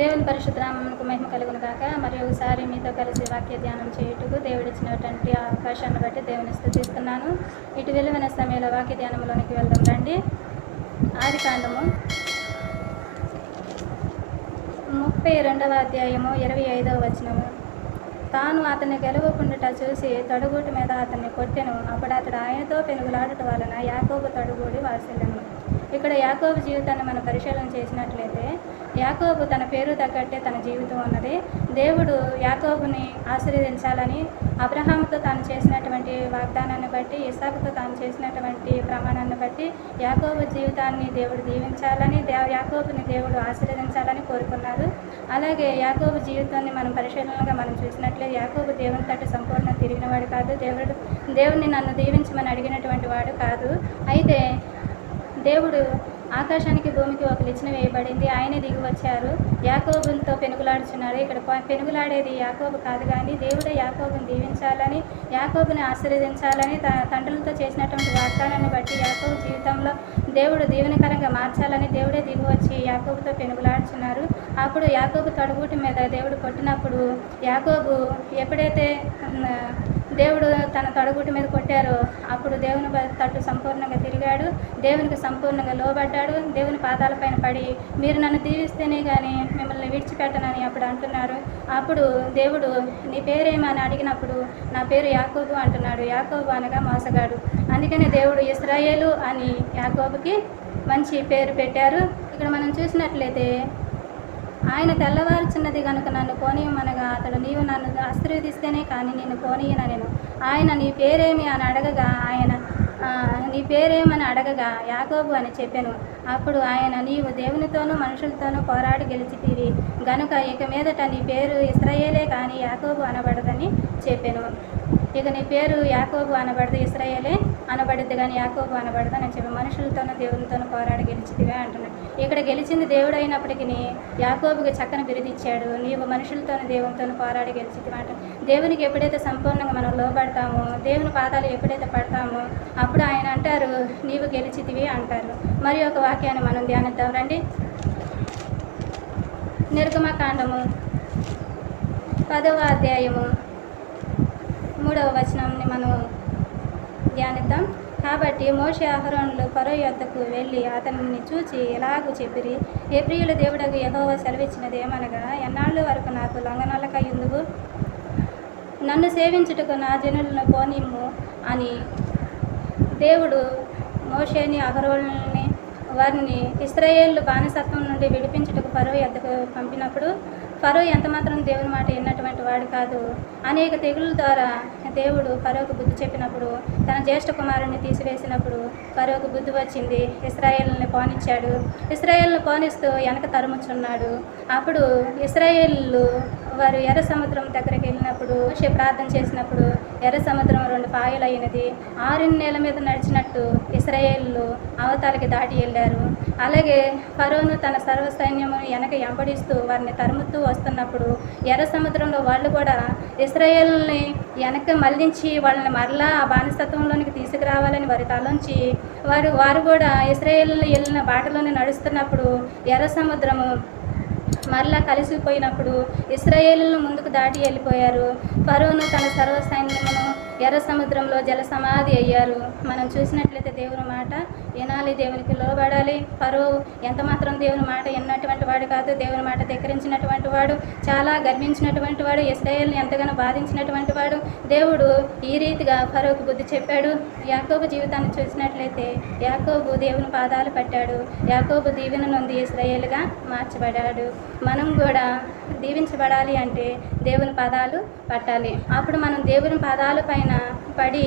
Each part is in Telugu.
దేవుని పరిశుద్ధ నామమునకు మహిమ కలుగును కాక మరి ఒకసారి మీతో కలిసి వాక్య ధ్యానం చేయుటకు దేవుడిచ్చినటువంటి అవకాశాన్ని బట్టి దేవుని స్థుతిస్తున్నాను. ఇటు విలువైన సమయంలో వాక్య ధ్యానంలోనికి వెళ్దాం రండి. ఆది కాండము ముప్పై రెండవ అధ్యాయము ఇరవై ఐదవ వచనము. తాను అతన్ని గెలవకుండుట చూసి తడుగూటి మీద అతన్ని కొట్టెను. అప్పుడు అతడు ఆయనతో పెనుగులాడటం వలన యాకోబు తడుగూడి వాసిల్లెను. ఇక్కడ యాకోబు జీవితాన్ని మనం పరిశీలన చేసినట్లయితే యాకోబు తన పేరు తగ్గట్టే తన జీవితం ఉన్నది. దేవుడు యాకోబుని ఆశీర్వదించాలని అబ్రహాంతో తాను చేసినటువంటి వాగ్దానాన్ని బట్టి ఇసాకుతో తాను చేసినటువంటి ప్రమాణాన్ని బట్టి యాకోబు జీవితాన్ని దేవుడు దీవించాలని దేవ యాకోబుని దేవుడు ఆశీర్వదించాలని కోరుకున్నారు అలాగే యాకోబు జీవితాన్ని మనం పరిశీలనగా మనం చూసినట్లయితే యాకోబు దేవుని తట్టు సంపూర్ణ తిరిగినవాడు కాదు. దేవుడు దేవుని నన్ను దీవించమని అడిగినటువంటి వాడు కాదు. అయితే దేవుడు ఆకాశానికి భూమికి ఒక లిచ్చిన వేయబడింది. ఆయనే దిగి వచ్చారు. యాకోబులతో పెనుగులాడుచున్నారు. ఇక్కడ పెనుగులాడేది యాకోబు కాదు కానీ దేవుడే యాకోబుని దీవించాలని యాకోబుని ఆశీర్వదించాలని త తండ్రులతో చేసినటువంటి వాగ్దానాన్ని బట్టి యాకోబు జీవితంలో దేవుడు దీవెనకరంగా మార్చాలని దేవుడే దిగి వచ్చి యాకోబుతో పెనుగులాడుచున్నారు. అప్పుడు యాకోబు తడుగుటి మీద దేవుడు కొట్టినప్పుడు యాకోబు ఎప్పుడైతే దేవుడు తన తొడగుటి మీద కొట్టారో అప్పుడు దేవుని తట్టు సంపూర్ణంగా తిరిగాడు. దేవునికి సంపూర్ణంగా లోబడ్డాడు. దేవుని పాదాలపైన పడి మీరు నన్ను దీవిస్తేనే కానీ మిమ్మల్ని విడిచిపెట్టనని అప్పుడు అంటున్నారు. అప్పుడు దేవుడు నీ పేరేమని అడిగినప్పుడు నా పేరు యాకోబు అంటున్నాడు. యాకోబు అనగా మోసగాడు. అందుకనే దేవుడు ఇస్రాయేలు అని యాకోబుకి మంచి పేరు పెట్టారు. ఇక్కడ మనం చూసినట్లయితే ఆయన తెల్లవారుచున్నది కనుక నన్ను పోనీయమనగా అతడు నీవు నన్ను ఆశీర్వదిస్తేనే కానీ నేను. పోనీయనను ఆయన నీ పేరేమి అని అడగగా ఆయన నీ పేరేమని అడగగా యాకోబు అని చెప్పాను. అప్పుడు ఆయన నీవు దేవునితోనూ మనుషులతోనూ పోరాడి గెలిచితివి. గనుక ఇక మీదట నీ పేరు ఇస్రాయేలే కానీ యాకోబు అనబడదని చెప్పాను. ఇక నీ పేరు యాకోబు అనబడదు ఇస్రాయేలే అనబడద్దు కానీ యాకోబు అనబడదు అని చెప్పి మనుషులతోనూ దేవునితోనూ పోరాడి గెలిచిదివే అంటున్నాడు. ఇక్కడ గెలిచింది దేవుడు అయినప్పటికీ యాకోబుకి చక్కని బిరుదిచ్చాడు నీవు మనుషులతోనూ దేవునితోనూ పోరాడి గెలిచితివి అంట దేవునికి ఎప్పుడైతే సంపూర్ణంగా మనం లోబడతామో దేవుని పాదాలు ఎప్పుడైతే పడతామో అప్పుడు ఆయన అంటారు నీవు గెలిచితివి అంటారు. మరి ఒక వాక్యాన్ని మనం ధ్యానిద్దాం రండి. నిర్గమకాండము పదవ అధ్యాయము మూడవ వచనంని మనం ధ్యానిద్దాం. కాబట్టి మోషే అహరోనులు పరో యొద్దకు వెళ్ళి అతనిని చూచి ఎలాగూ చెప్పిరి? ఏ ప్రియుల దేవుడకు యహోవ సెలవిచ్చినది ఏమనగా ఎన్నాళ్ళు వరకు నాకు లొంగనొల్లకయుందువు నన్ను సేవించుటకు నా జనులను పోనిమ్ము అని దేవుడు మోషేని అహరోల్ని వారిని ఇస్రాయేళ్ళు బానిసత్వం నుండి విడిపించుటకు ఫరో ఎద్దకు పంపినప్పుడు ఫరో ఎంతమాత్రం దేవుని మాట విన్నటువంటి వాడు కాదు. అనేక తెగుల ద్వారా దేవుడు ఫరోకు బుద్ధి చెప్పినప్పుడు తన జ్యేష్ఠ కుమారుని తీసివేసినప్పుడు ఫరోకు బుద్ధి వచ్చింది. ఇస్రాయేల్ని పోనిచ్చాడు. ఇస్రాయేల్ని పోనిస్తూ వెనక తరుముచున్నాడు. అప్పుడు ఇస్రాయేళ్ళు వారు ఎర్ర సముద్రం దగ్గరికి వెళ్ళినప్పుడు మోషే ప్రార్థన చేసినప్పుడు ఎర్ర సముద్రం రెండు పాయలు అయినది ఆరు నేల మీద నడిచినట్టు ఇస్రాయేళ్ళు అవతాలకి దాటి వెళ్ళారు. అలాగే ఫరోను తన సర్వ సైన్యము వెనక ఎంబడిస్తూ వారిని తరుముతూ వస్తున్నప్పుడు ఎర్ర సముద్రంలో వాళ్ళు కూడా ఇస్రాయేల్ని వెనక మళ్ళించి వాళ్ళని మరలా ఆ బానిసత్వంలోనికి తీసుకురావాలని వారి తలంచి వారు వారు కూడా ఇస్రాయేల్ వెళ్ళిన బాటలోనే నడుస్తున్నప్పుడు ఎర్ర సముద్రము మరలా కలిసిపోయినప్పుడు ఇస్రాయేలును ముందుకు దాటి వెళ్ళిపోయారు. ఫరోను తన సర్వసైన్యమును ఎర్ర సముద్రంలో జల సమాధి అయ్యారు. మనం చూసినట్లయితే దేవుని మాట వినాలి దేవునికి లోబడాలి. పరువు ఎంత మాత్రం దేవుని మాట విన్నటువంటి వాడు కాదు దేవుని మాట ధిక్కరించినటువంటి వాడు చాలా గర్వించినటువంటి వాడు ఇస్రాయేల్ని ఎంతగానో బాధించినటువంటి వాడు. దేవుడు ఈ రీతిగా ఫరోకు బుద్ధి చెప్పాడు. యాకోబు జీవితాన్ని చూసినట్లయితే యాకోబు దేవుని పాదాలు పట్టాడు. యాకోబు దీవెన నుండి ఇస్రాయేల్గా మార్చబడాడు. మనం కూడా దీవించబడాలి అంటే దేవుని పాదాలు పట్టాలి. అప్పుడు మనం దేవుని పాదాల పైన పడి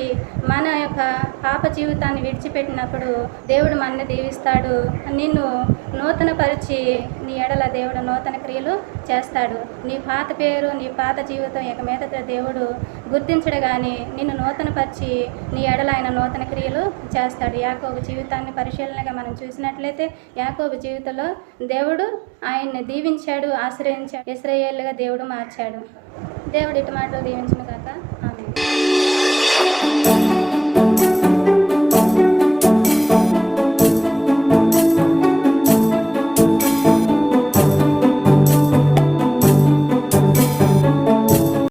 మన యొక్క పాప జీవితాన్ని విడిచిపెట్టినప్పుడు దేవుడు మనని దీవిస్తాడు. నిన్ను నూతన పరిచి నీ ఎడల దేవుడు నూతన క్రియలు చేస్తాడు. నీ పాత పేరు నీ పాత జీవితం ఇక మీద దేవుడు గుర్తించడు కానీ నిన్ను నూతన పరిచి నీ ఎడల ఆయన నూతన క్రియలు చేస్తాడు. యాకోబు జీవితాన్ని పరిశీలనగా మనం చూసినట్లయితే యాకోబు జీవితంలో దేవుడు ఆయన్ని దీవించాడు ఆశ్రయించాడు ఇస్రాయేలుగా దేవుడు మార్చాడు. దేవుడి ఇటు మాటలు దీవించిన కాక